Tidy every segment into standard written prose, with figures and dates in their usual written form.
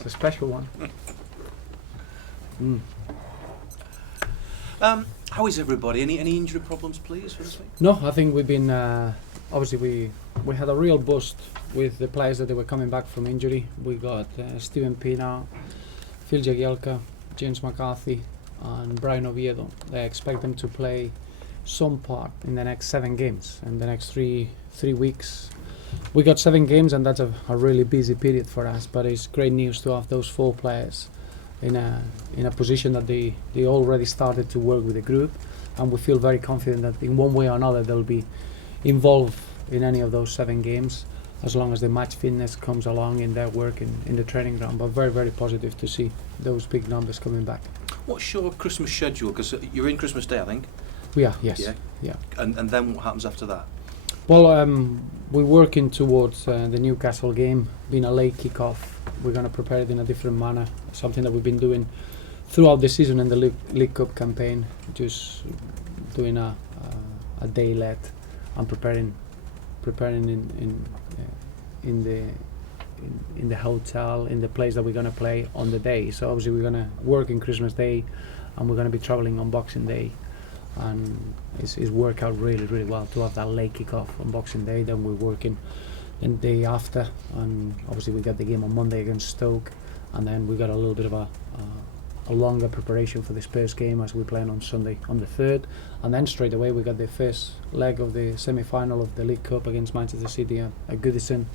It's a special one. How is everybody? Any injury problems, please, for this week? No, I think we've been obviously we had a real boost with the players that they were coming back from injury. We got Steven Pienaar, Phil Jagielka, James McCarthy, and Brian Oviedo. They expect them to play some part in the next 7 games. In the next three weeks, we got 7 games, and that's a really busy period for us. But it's great news to have those 4 players in a position that they already started to work with the group, and we feel very confident that in one way or another they'll be involved in any of those 7 games, as long as the match fitness comes along in their work in the training ground. But very, very positive to see those big numbers coming back. What's your Christmas schedule? Because you're in Christmas Day, I think. We are, yes. Yeah. And then what happens after that? Well, we're working towards the Newcastle game being a late kick-off. We're going to prepare it in a different manner, something that we've been doing throughout the season in the League Cup campaign, just doing a day late and preparing in the hotel, in the place that we're going to play on the day. So obviously we're going to work in Christmas Day, and we're going to be travelling on Boxing Day, and it's worked out really, really well to have that late kick-off on Boxing Day. Then we're working the day after, and obviously we got the game on Monday against Stoke, and then we got a little bit of a longer preparation for the Spurs game as we're playing on Sunday on the 3rd, and then straight away we got the first leg of the semi-final of the League Cup against Manchester City at Goodison,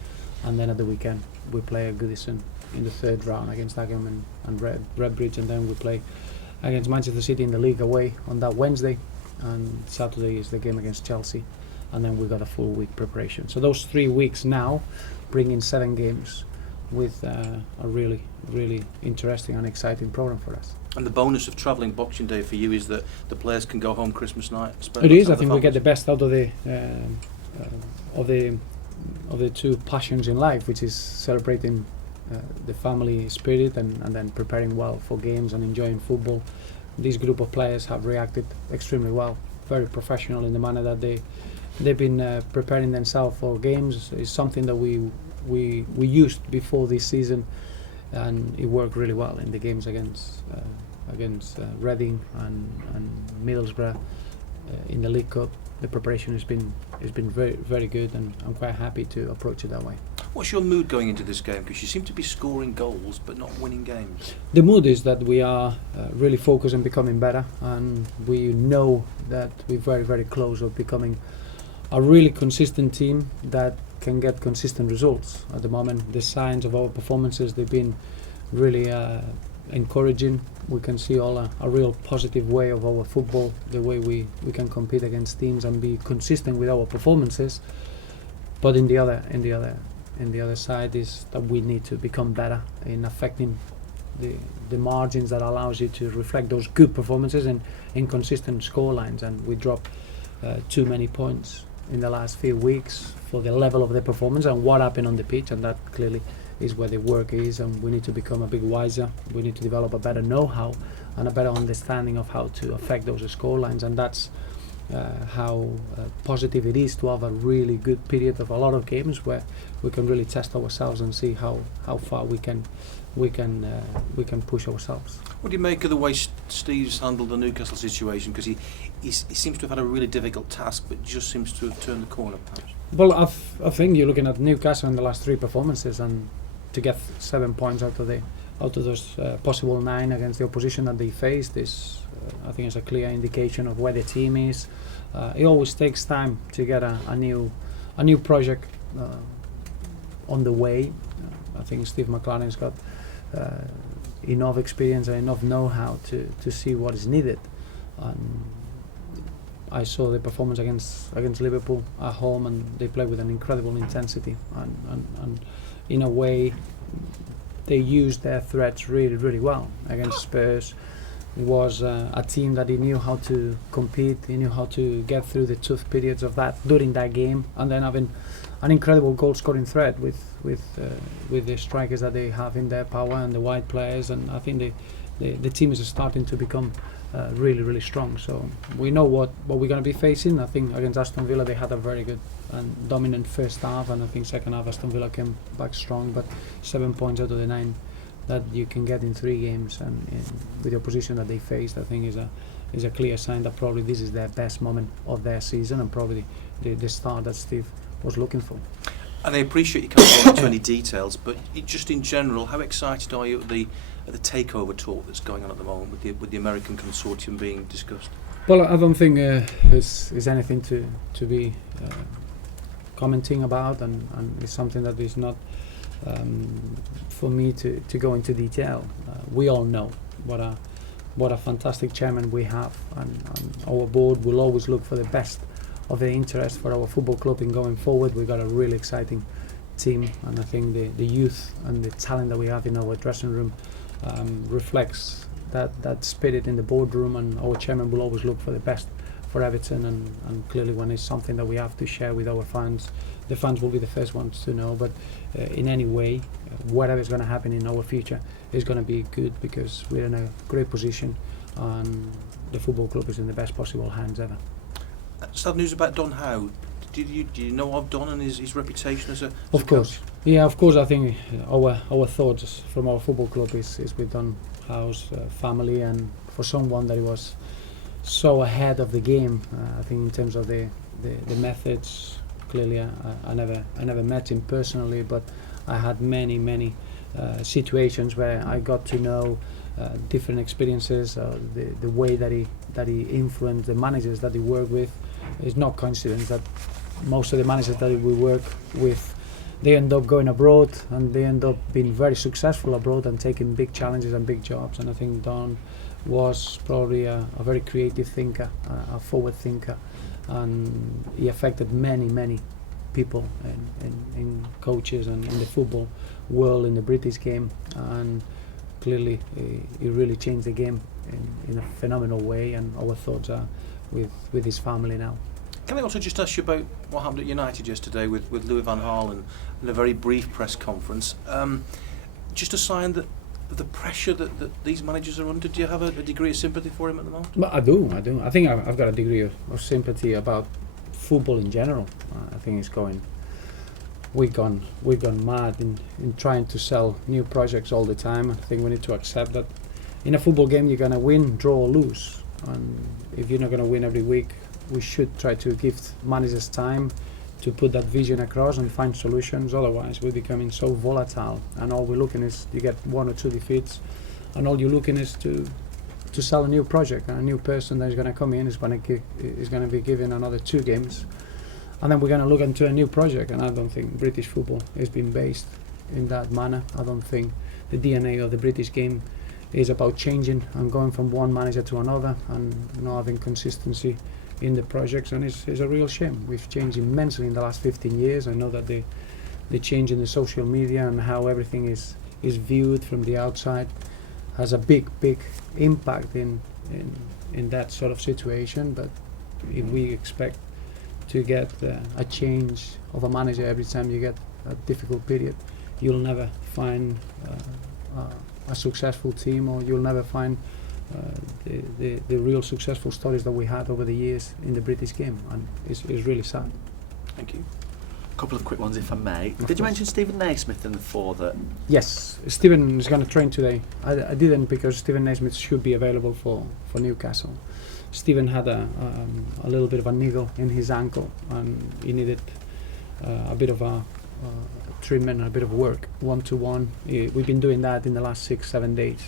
and then at the weekend we play at Goodison in the 3rd round against Dagenham and Redbridge, and then we play against Manchester City in the league away on that Wednesday, and Saturday is the game against Chelsea, and then we got a full week preparation. So those 3 weeks now bring in 7 games with a really, really interesting and exciting program for us. And the bonus of travelling Boxing Day for you is that the players can go home Christmas night. It is. I think we get the best out of the 2 passions in life, which is celebrating the family spirit and then preparing well for games and enjoying football. This group of players have reacted extremely well, very professional in the manner that they've been preparing themselves for games. It's something that we used before this season, and it worked really well in the games against Reading and Middlesbrough in the League Cup. The preparation has been very, very good, and I'm quite happy to approach it that way. What's your mood going into this game? Because you seem to be scoring goals but not winning games. The mood is that we are really focused on becoming better, and we know that we're very, very close of becoming a really consistent team that can get consistent results. At the moment, the signs of our performances, they've been really encouraging. We can see a real positive way of our football, the way we can compete against teams and be consistent with our performances. But in the other side is that we need to become better in affecting the margins that allows you to reflect those good performances and inconsistent scorelines. And we drop too many points in the last few weeks for the level of the performance and what happened on the pitch, and that clearly is where the work is, and we need to become a bit wiser. We need to develop a better know-how and a better understanding of how to affect those scorelines, and that's how positive it is to have a really good period of a lot of games where we can really test ourselves and see how far we can push ourselves. What do you make of the way Steve's handled the Newcastle situation? Because he seems to have had a really difficult task, but just seems to have turned the corner, perhaps. Well, I think you're looking at Newcastle in the last 3 performances, and to get 7 points out of those possible 9 against the opposition that they faced is, I think, it's a clear indication of where the team is. It always takes time to get a new project on the way. I think Steve McLaren's got enough experience and enough know-how to see what is needed. And I saw the performance against Liverpool at home, and they played with an incredible intensity, and in a way they used their threats really, really well against Spurs. It was a team that he knew how to compete, he knew how to get through the tough periods of that during that game, and then having an incredible goal-scoring threat with the strikers that they have in their power and the wide players, and I think the team is starting to become really, really strong. So we know what we're going to be facing. I think against Aston Villa they had a very good and dominant first half, and I think second half Aston Villa came back strong, but 7 points out of the that you can get in 3 games, and with the opposition that they faced, I think is a clear sign that probably this is their best moment of their season, and probably the start that Steve was looking for. And I appreciate you can't go into any details, but just in general, how excited are you at the takeover talk that's going on at the moment with the American consortium being discussed? Well, I don't think is anything to be commenting about, and it's something that is not for me to go into detail. We all know what a fantastic chairman we have, and our board will always look for the best of the interest for our football club in going forward. We've got a really exciting team, and I think the youth and the talent that we have in our dressing room reflects that spirit in the boardroom, and our chairman will always look for the best for Everton, and clearly when it's something that we have to share with our fans, the fans will be the first ones to know. But in any way, whatever is going to happen in our future is going to be good, because we're in a great position and the football club is in the best possible hands ever. Sad news about Don Howe. Do you know of Don and his reputation as a Of course. Yeah, of course. I think our thoughts from our football club is with Don Howe's family, and for someone that was so ahead of the game, I think in terms of the methods. Clearly, I never met him personally, but I had many situations where I got to know different experiences, the way that he influenced the managers that he worked with. It's not coincidence that most of the managers that we work with, they end up going abroad, and they end up being very successful abroad and taking big challenges and big jobs. And I think Don was probably a very creative thinker, a forward thinker, and he affected many people in coaches and in the football world, in the British game, and clearly he really changed the game in a phenomenal way, and our thoughts are with his family now. Can I also just ask you about what happened at United yesterday with Louis van Gaal and a very brief press conference? Just a sign that the pressure that these managers are under. Do you have a degree of sympathy for him at the moment? But I do. I think I've got a degree of sympathy about football in general. I think we've gone mad in trying to sell new projects all the time. I think we need to accept that in a football game you're gonna win, draw or lose, and if you're not gonna win every week, we should try to give managers time to put that vision across and find solutions. Otherwise we're becoming so volatile, and all we're looking is you get 1 or 2 defeats, and all you're looking is to sell a new project, and a new person that is going to come in is going to be given another 2 games, and then we're going to look into a new project. And I don't think British football is being based in that manner. I don't think the DNA of the British game is about changing and going from one manager to another and not having consistency in the projects, and it's a real shame. We've changed immensely in the last 15 years. I know that the change in the social media and how everything is viewed from the outside has a big impact in that sort of situation. But if we expect to get a change of a manager every time you get a difficult period, you'll never find a successful team, or you'll never find the real successful stories that we had over the years in the British game, and it's really sad. Thank you. A couple of quick ones, if I may. Did you mention Stephen Naismith in the 4 that? Yes, Stephen is going to train today. I didn't, because Stephen Naismith should be available for Newcastle. Stephen had a little bit of a niggle in his ankle, and he needed a bit of a treatment and a bit of work, 1-to-1. We've been doing that in the last 6-7 days,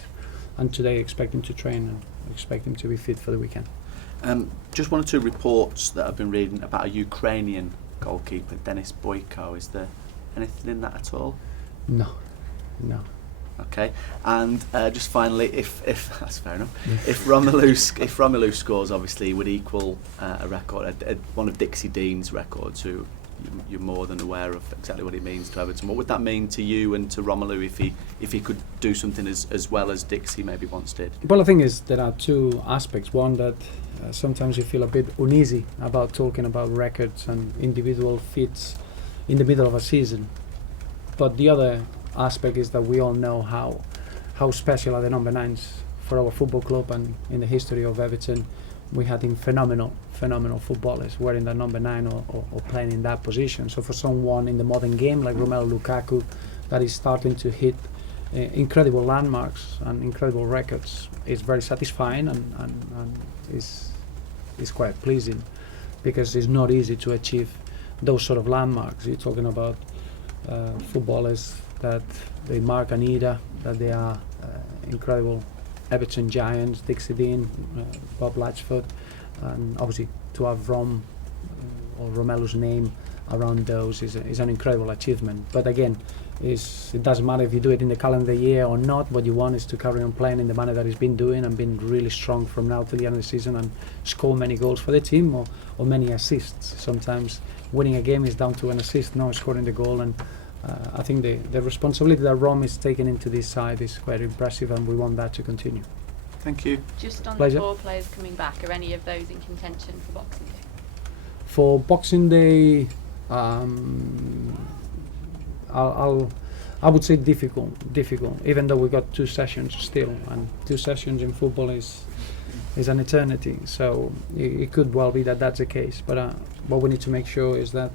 and today expect him to train and expect him to be fit for the weekend. Just 1 or 2 reports that I've been reading about a Ukrainian goalkeeper, Denis Boyko. Is there anything in that at all? No. Okay, and just finally, if that's fair enough, if Romelu scores, obviously would equal a record, one of Dixie Dean's records. Who you're more than aware of exactly what it means to Everton. What would that mean to you and to Romelu if he could do something as well as Dixie maybe once did? Well, I think there are 2 aspects. One, that sometimes you feel a bit uneasy about talking about records and individual feats in the middle of a season. But the other aspect is that we all know how special are the number 9s for our football club, and in the history of Everton we had phenomenal footballers wearing that number 9 or playing in that position. So for someone in the modern game like Romelu Lukaku that is starting to hit incredible landmarks and incredible records is very satisfying and is quite pleasing, because it's not easy to achieve those sort of landmarks. You're talking about footballers that they mark an era, that they are incredible Everton giants, Dixie Dean, Bob Latchford, and obviously to have Rom or Romelu's name around those is an incredible achievement. But again, it doesn't matter if you do it in the calendar year or not. What you want is to carry on playing in the manner that he's been doing and been really strong from now till the end of the season and score many goals for the team or many assists. Sometimes winning a game is down to an assist, not scoring the goal. And I think the responsibility that Rom is taking into this side is quite impressive, and we want that to continue. Thank you. Just on Pleasure. the 4 players coming back, are any of those in contention for Boxing Day? For Boxing Day, I would say difficult. Even though we got 2 sessions still, and 2 sessions in football is an eternity. So it could well be that that's the case. But what we need to make sure is that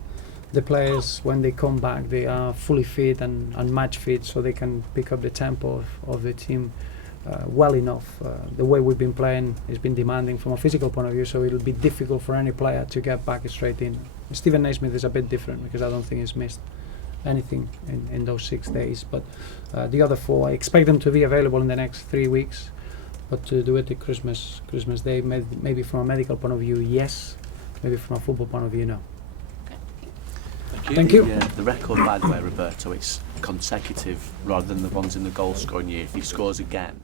the players, when they come back, they are fully fit and match fit, so they can pick up the tempo of the team well enough. The way we've been playing has been demanding from a physical point of view, so it'll be difficult for any player to get back straight in. Stephen Naismith is a bit different because I don't think he's missed anything in those 6 days. But the other 4, I expect them to be available in the next 3 weeks. But to do it at Christmas Day, maybe from a medical point of view, yes. Maybe from a football point of view, no. Thank you. The record, by the way, Roberto, it's consecutive rather than the ones in the goal scoring year. If he scores again,